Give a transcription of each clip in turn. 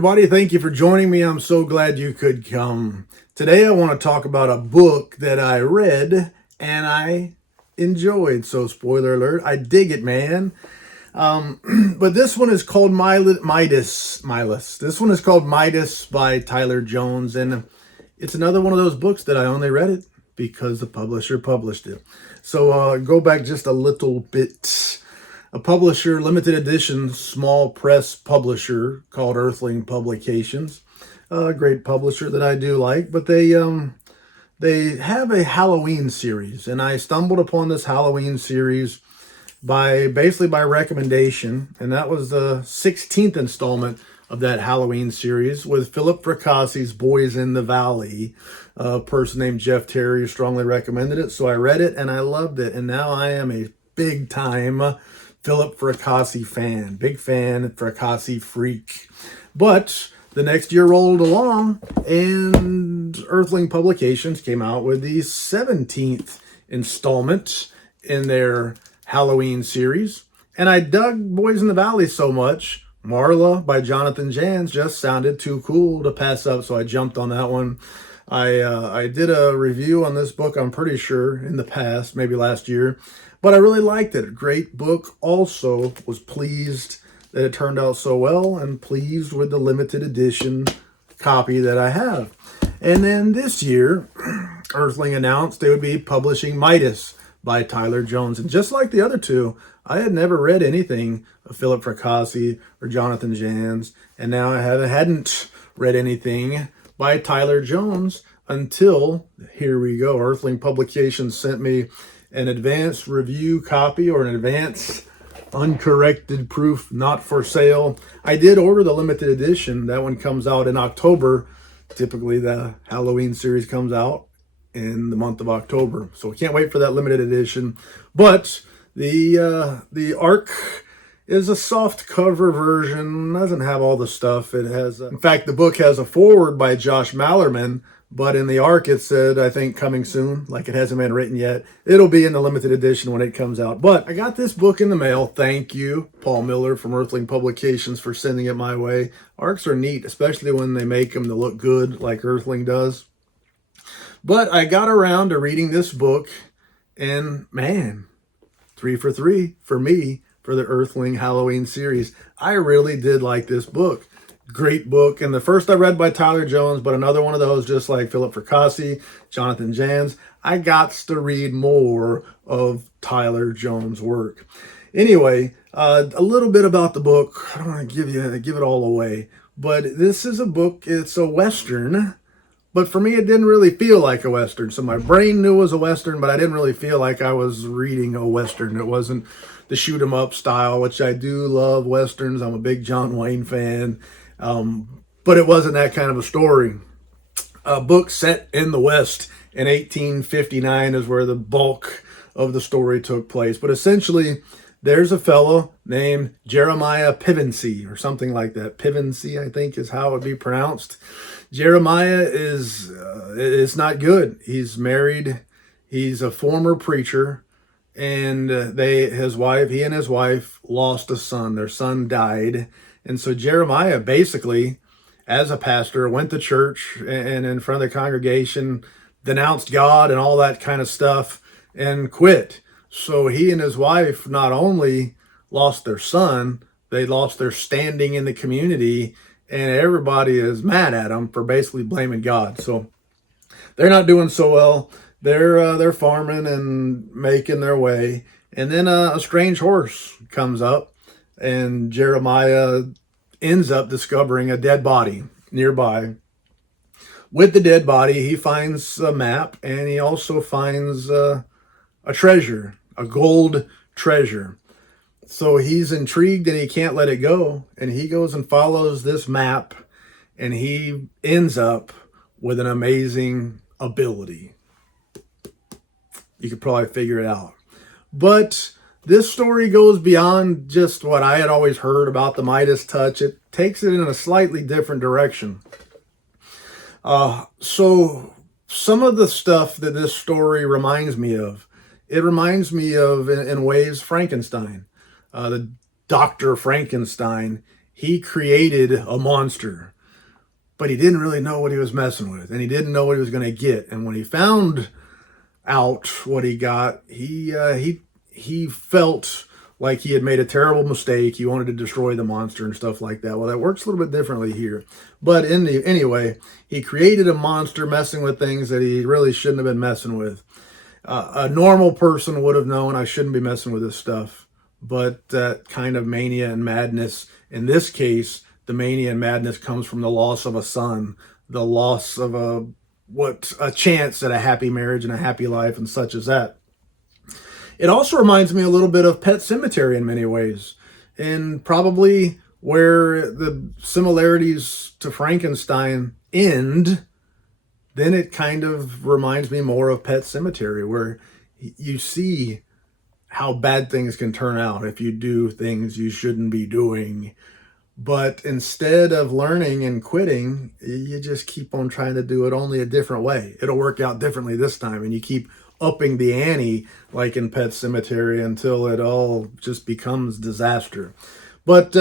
everybody. Thank you for joining me. I'm so glad you could come. Today I want to talk about a book that I read and I enjoyed. So spoiler alert, I dig it, man. But this one is called Midas. This one is called Midas by Tyler Jones. And it's another one of those books that I only read it because the publisher published it. So go back just a little bit. A publisher, limited edition, small press publisher called Earthling Publications. A great publisher that I do like, but they have a Halloween series, and I stumbled upon this Halloween series basically by recommendation, and that was the 16th installment of that Halloween series with Philip Fracassi's Boys in the Valley. A person named Jeff Terry strongly recommended it, so I read it and I loved it, and now I am a big time Philip Fracassi fan, big fan, Fracassi freak. But the next year rolled along and Earthling Publications came out with the 17th installment in their Halloween series. And I dug Boys in the Valley so much, Marla by Jonathan Janz just sounded too cool to pass up, so I jumped on that one. I did a review on this book, I'm pretty sure, in the past, maybe last year. But I really liked it. A great book. Also was pleased that it turned out so well and pleased with the limited edition copy that I have. And then this year, Earthling announced they would be publishing Midas by Tyler Jones. And just like the other two, I had never read anything of Philip Fracassi or Jonathan Janz. And now I hadn't read anything by Tyler Jones until, here we go, Earthling Publications sent me an advanced review copy or an advanced uncorrected proof not for sale. I did order the limited edition. That one comes out in October. Typically the Halloween series comes out in the month of October. So we can't wait for that limited edition. But the ARC is a soft cover version. Doesn't have all the stuff. It has, in fact, the book has a foreword by Josh Mallerman. But in the ARC, it said, I think, coming soon, like it hasn't been written yet. It'll be in the limited edition when it comes out. But I got this book in the mail. Thank you, Paul Miller from Earthling Publications, for sending it my way. ARCs are neat, especially when they make them to look good like Earthling does. But I got around to reading this book, and man, 3 for 3 for me for the Earthling Halloween series. I really did like this book. Great book. And the first I read by Tyler Jones, but another one of those, just like Philip Fracassi, Jonathan Janz. I got to read more of Tyler Jones' work. Anyway, a little bit about the book. I don't want to give it all away, but this is a book. It's a Western, but for me, it didn't really feel like a Western. So my brain knew it was a Western, but I didn't really feel like I was reading a Western. It wasn't the shoot 'em up style, which I do love Westerns. I'm a big John Wayne fan. But it wasn't that kind of a story. A book set in the West in 1859 is where the bulk of the story took place. But essentially, there's a fellow named Jeremiah Pevensey or something like that. Pevensey, I think, is how it would be pronounced. Jeremiah is not good. He's married. He's a former preacher. And he and his wife lost a son. Their son died. And so Jeremiah basically, as a pastor, went to church and in front of the congregation, denounced God and all that kind of stuff and quit. So he and his wife not only lost their son, they lost their standing in the community, and everybody is mad at them for basically blaming God. So they're not doing so well. They're farming and making their way. And then a strange horse comes up. And Jeremiah ends up discovering a dead body nearby. With the dead body, he finds a map, and he also finds a treasure, a gold treasure. So he's intrigued, and he can't let it go. And he goes and follows this map, and he ends up with an amazing ability. You could probably figure it out. But this story goes beyond just what I had always heard about the Midas touch. It takes it in a slightly different direction. So some of the stuff that this story reminds me of, it reminds me of, in ways, Frankenstein. The Dr. Frankenstein, he created a monster, but he didn't really know what he was messing with, and he didn't know what he was going to get. And when he found out what he got, he felt like he had made a terrible mistake. He wanted to destroy the monster and stuff like that. Well, that works a little bit differently here. But anyway, he created a monster messing with things that he really shouldn't have been messing with. A normal person would have known, I shouldn't be messing with this stuff. But that kind of mania and madness, in this case, the mania and madness comes from the loss of a son, the loss of a chance at a happy marriage and a happy life and such as that. It also reminds me a little bit of Pet Sematary in many ways, and probably where the similarities to Frankenstein end, then it kind of reminds me more of Pet Sematary, where you see how bad things can turn out if you do things you shouldn't be doing. But instead of learning and quitting, you just keep on trying to do it only a different way. It'll work out differently this time, and you keep upping the ante like in Pet Sematary until it all just becomes disaster. But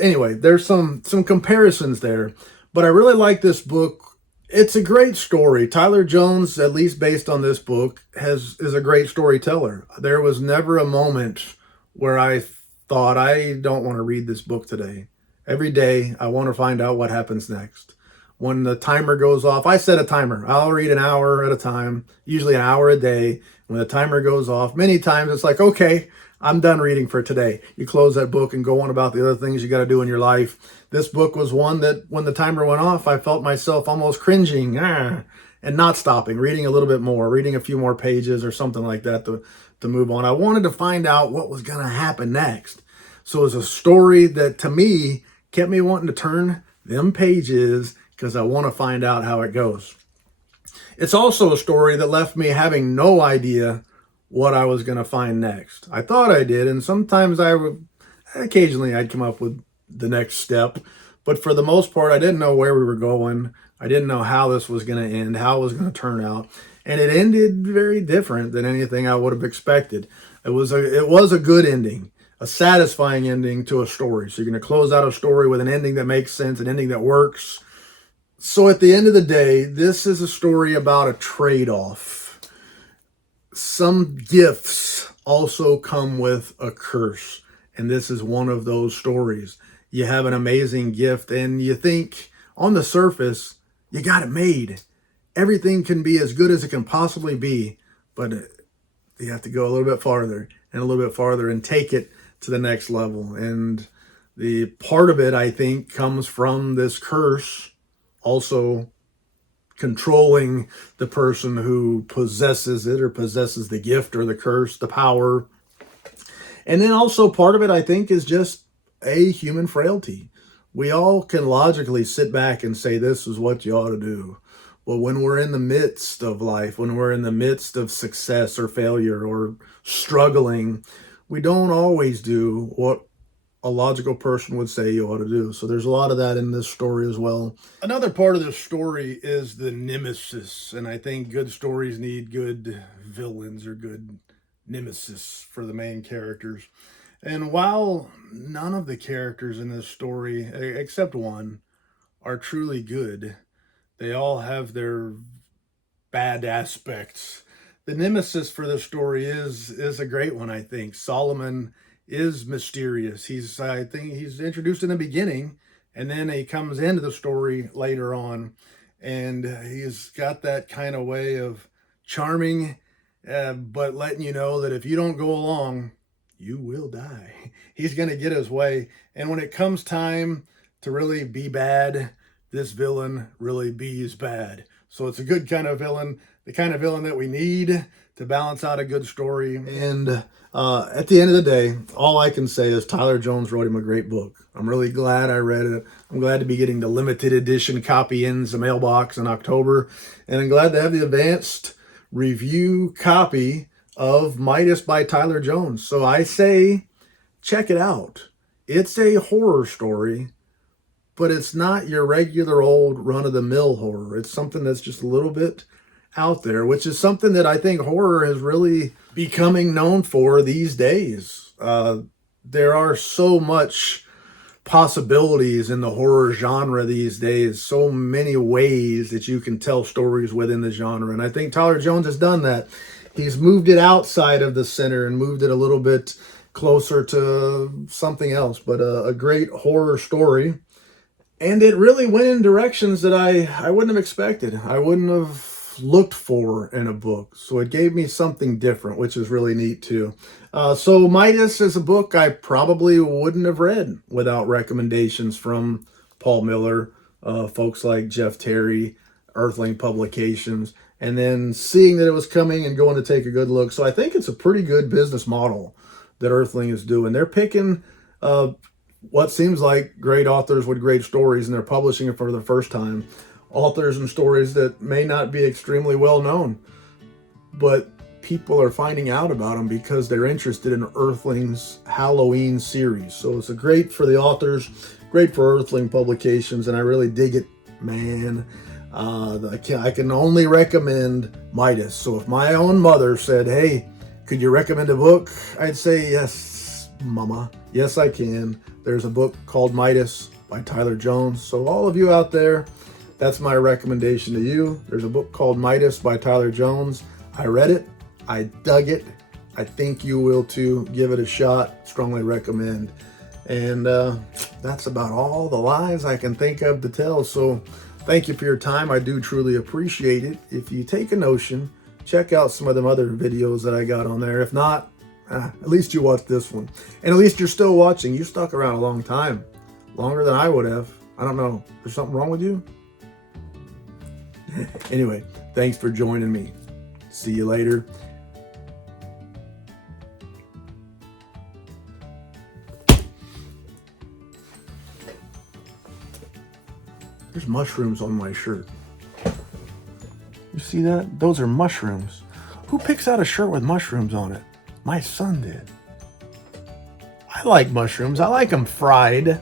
anyway, there's some comparisons there. But I really like this book. It's a great story. Tyler Jones, at least based on this book, is a great storyteller. There was never a moment where I thought, I don't want to read this book today. Every day, I want to find out what happens next. When the timer goes off, I set a timer. I'll read an hour at a time, usually an hour a day. When the timer goes off, many times it's like, okay, I'm done reading for today. You close that book and go on about the other things you got to do in your life. This book was one that when the timer went off, I felt myself almost cringing and not stopping, reading a little bit more, reading a few more pages or something like that to move on. I wanted to find out what was going to happen next. So it was a story that to me kept me wanting to turn them pages because I want to find out how it goes. It's also a story that left me having no idea what I was going to find next. I thought I did, and sometimes occasionally I'd come up with the next step, but for the most part, I didn't know where we were going. I didn't know how this was going to end, how it was going to turn out, and it ended very different than anything I would have expected. It was a good ending, a satisfying ending to a story. So you're going to close out a story with an ending that makes sense, an ending that works. So at the end of the day, this is a story about a trade-off. Some gifts also come with a curse, and this is one of those stories. You have an amazing gift, and you think on the surface, you got it made. Everything can be as good as it can possibly be, but you have to go a little bit farther and a little bit farther and take it to the next level. And the part of it, I think, comes from this curse also controlling the person who possesses it or possesses the gift or the curse, the power. And then also part of it, I think, is just a human frailty. We all can logically sit back and say, this is what you ought to do. Well, when we're in the midst of life, when we're in the midst of success or failure or struggling, we don't always do what a logical person would say you ought to do. So there's a lot of that in this story as well. Another part of this story is the nemesis. And I think good stories need good villains or good nemesis for the main characters. And while none of the characters in this story, except one, are truly good, they all have their bad aspects. The nemesis for this story is a great one, I think. Solomon is mysterious. I think he's introduced in the beginning, and then he comes into the story later on, and he's got that kind of way of charming, but letting you know that if you don't go along, you will die. He's going to get his way. And when it comes time to really be bad, this villain really bees bad. So it's a good kind of villain, the kind of villain that we need to balance out a good story. And at the end of the day, all I can say is Tyler Jones wrote him a great book. I'm really glad I read it. I'm glad to be getting the limited edition copy in the mailbox in October. And I'm glad to have the advanced review copy of Midas by Tyler Jones. So I say, check it out. It's a horror story, but it's not your regular old run-of-the-mill horror. It's something that's just a little bit out there, which is something that I think horror is really becoming known for these days. There are so much possibilities in the horror genre these days, so many ways that you can tell stories within the genre. And I think Tyler Jones has done that. He's moved it outside of the center and moved it a little bit closer to something else, but a great horror story. And it really went in directions that I wouldn't have expected. I wouldn't have looked for in a book. So it gave me something different, which is really neat too. So Midas is a book I probably wouldn't have read without recommendations from Paul Miller, folks like Jeff Terry, Earthling Publications, and then seeing that it was coming and going to take a good look. So I think it's a pretty good business model that Earthling is doing. They're picking what seems like great authors with great stories, and they're publishing it for the first time. Authors and stories that may not be extremely well known, but people are finding out about them because they're interested in Earthling's Halloween series. So it's a great for the authors, great for Earthling Publications, and I really dig it, man. I can only recommend Midas. So if my own mother said, hey, could you recommend a book? I'd say, yes, mama. Yes, I can. There's a book called Midas by Tyler Jones. So all of you out there, that's my recommendation to you. There's a book called Midas by Tyler Jones. I read it. I dug it. I think you will too. Give it a shot. Strongly recommend. And that's about all the lies I can think of to tell. So thank you for your time. I do truly appreciate it. If you take a notion, check out some of them other videos that I got on there. If not, at least you watched this one. And at least you're still watching. You stuck around a long time. Longer than I would have. I don't know. There's something wrong with you? Anyway, thanks for joining me. See you later. There's mushrooms on my shirt. You see that? Those are mushrooms. Who picks out a shirt with mushrooms on it? My son did. I like mushrooms. I like them fried.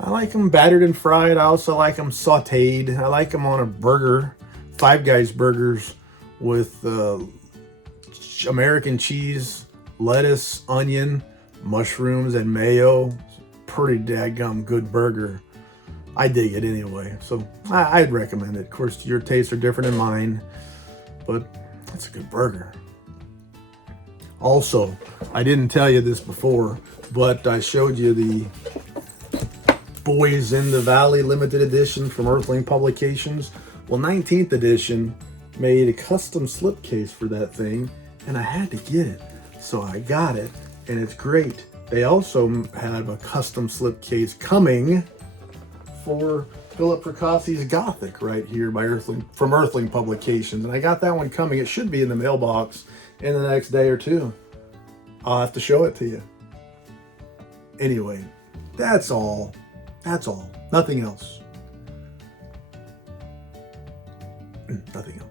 I like them battered and fried. I also like them sauteed. I like them on a burger. Five Guys burgers with American cheese, lettuce, onion, mushrooms, and mayo. Pretty daggum good burger. I dig it anyway. So I'd recommend it. Of course, your tastes are different than mine, but that's a good burger. Also, I didn't tell you this before, but I showed you the Boys in the Valley limited edition from Earthling Publications. Well, 19th edition made a custom slipcase for that thing, and I had to get it. So I got it, and it's great. They also have a custom slipcase coming for Philip Fracassi's Gothic right here by from Earthling Publications. And I got that one coming. It should be in the mailbox in the next day or two. I'll have to show it to you. Anyway, that's all. That's all. Nothing else. Nothing else.